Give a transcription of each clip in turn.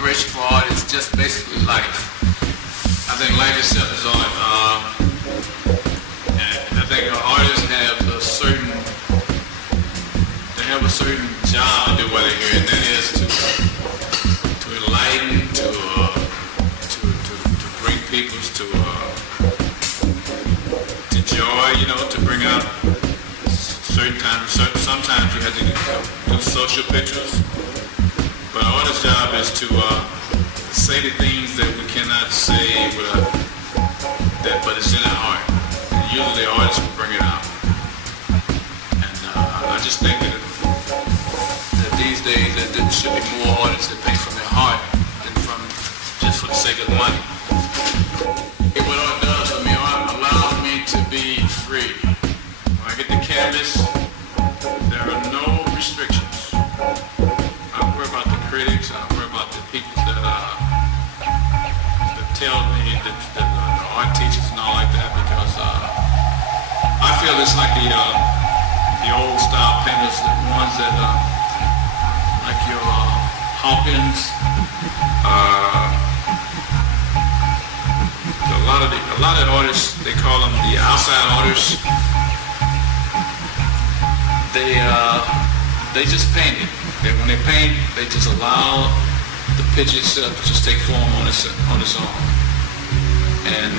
inspiration for art is just basically life. I think life itself is art. And I think artists have a certain job to do while they're here, and that is to enlighten, to bring people to joy, to bring out certain times. Sometimes you have to do social pictures, but an artist's job is to say the things that we cannot say but it's in our heart. And usually artists will bring it out. And I just think that these days there should be more artists that paint from their heart than from just for the sake of money. What art does for me, art allows me to be free. When I get the canvas, there are no restrictions. I don't worry about the critics, I don't worry about the people that tell me that the art teachers and all like that, because I feel it's like the old style painters, the ones that like your Hawkins, a lot of artists, they call them the outside artists. They just paint it. When they paint, they just allow the picture itself to just take form on its own. And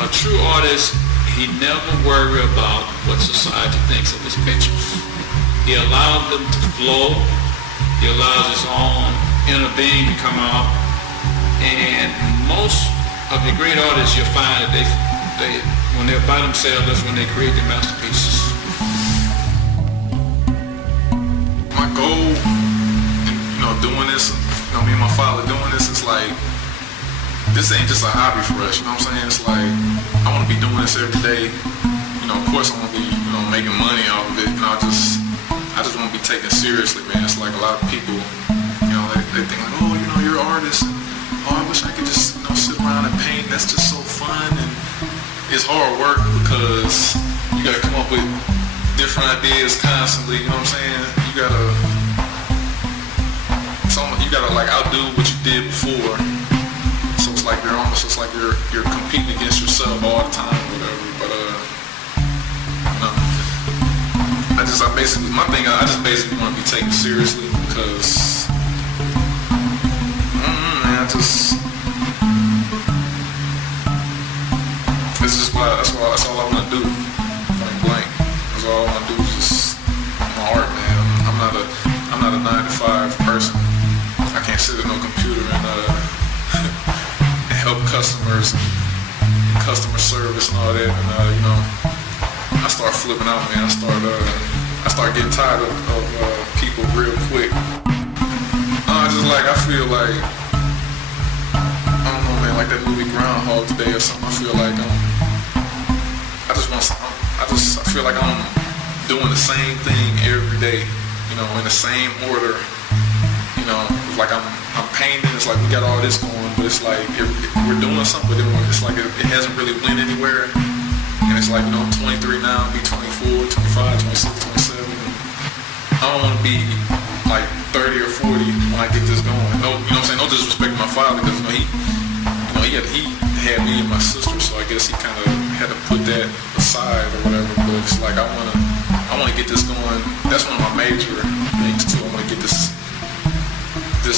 a true artist, he never worry about what society thinks of his pictures. He allows them to flow. He allows his own inner being to come out. And most of the great artists, you'll find that they when they're by themselves, that's when they create their masterpieces. My goal in doing this, me and my father doing this, is like, this ain't just a hobby for us, you know what I'm saying? It's like, I want to be doing this every day. Of course I want to be, making money off of it. I just want to be taken seriously, man. It's like a lot of people, they think like, oh, you're an artist. I wish I could just, sit around and paint. That's just so fun. And it's hard work because you got to come up with different ideas constantly. You know what I'm saying? You gotta like outdo what you did before. So it's like you're competing against yourself all the time, or whatever. But I just basically want to be taken seriously because that's all I want to do. Point blank. That's all I want to do is just my art, man. I'm not a 9-to-5 person. I can't sit at no computer and help customers and customer service and all that. And I start flipping out, man. I start getting tired of people real quick. I feel like, I don't know, man, like that movie Groundhog Day or something. I feel like I feel like I'm doing the same thing every day, in the same order. Like I'm painting. It's like we got all this going, but it's like we're doing something, but it's like it hasn't really went anywhere. And it's like, I'm 23 now, I'll be 24, 25, 26, 27. I don't want to be like 30 or 40 when I get this going. No, no disrespect to my father, because he had me and my sister, so I guess he kind of had to put that aside or whatever. But it's like I want to get this going. That's one of my major things too. I want to get this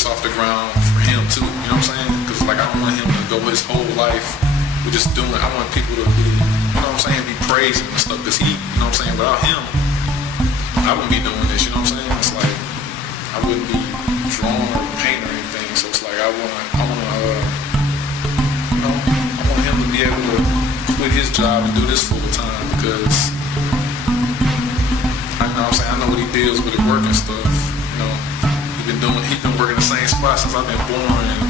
off the ground for him too. You know what I'm saying? Because like I don't want him to go his whole life with just doing. I want people to be, be praising and stuff. Because he, without him, I wouldn't be doing this. You know what I'm saying? It's like I wouldn't be drawing or painting or anything. So it's like I want him to be able to quit his job and do this full time, because I know what he deals with at work and stuff. He's been working the same spot since I've been born, and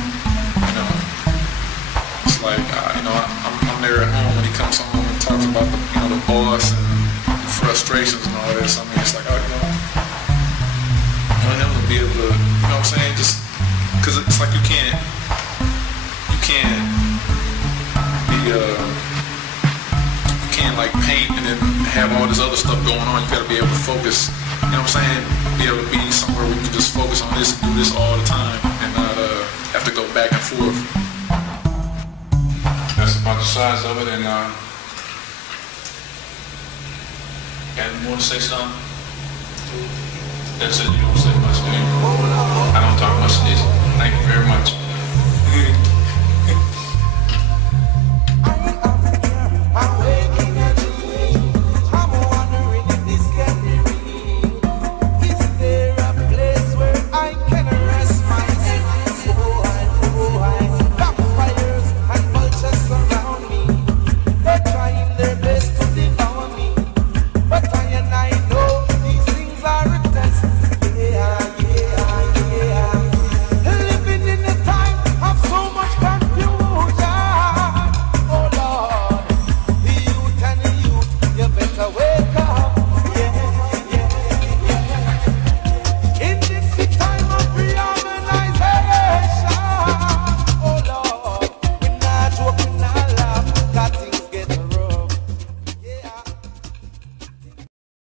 it's like I'm there at home when he comes home and talks about the boss and the frustrations and all this. It's like I want him to be able to, just because it's like you can't like paint and then have all this other stuff going on. You gotta be able to focus, be able to be somewhere where you can just focus on this and do this all the time. And back and forth. That's about the size of it, and got any more to say something? That's it, you don't say much, do you? I don't talk much to this. Thank you very much.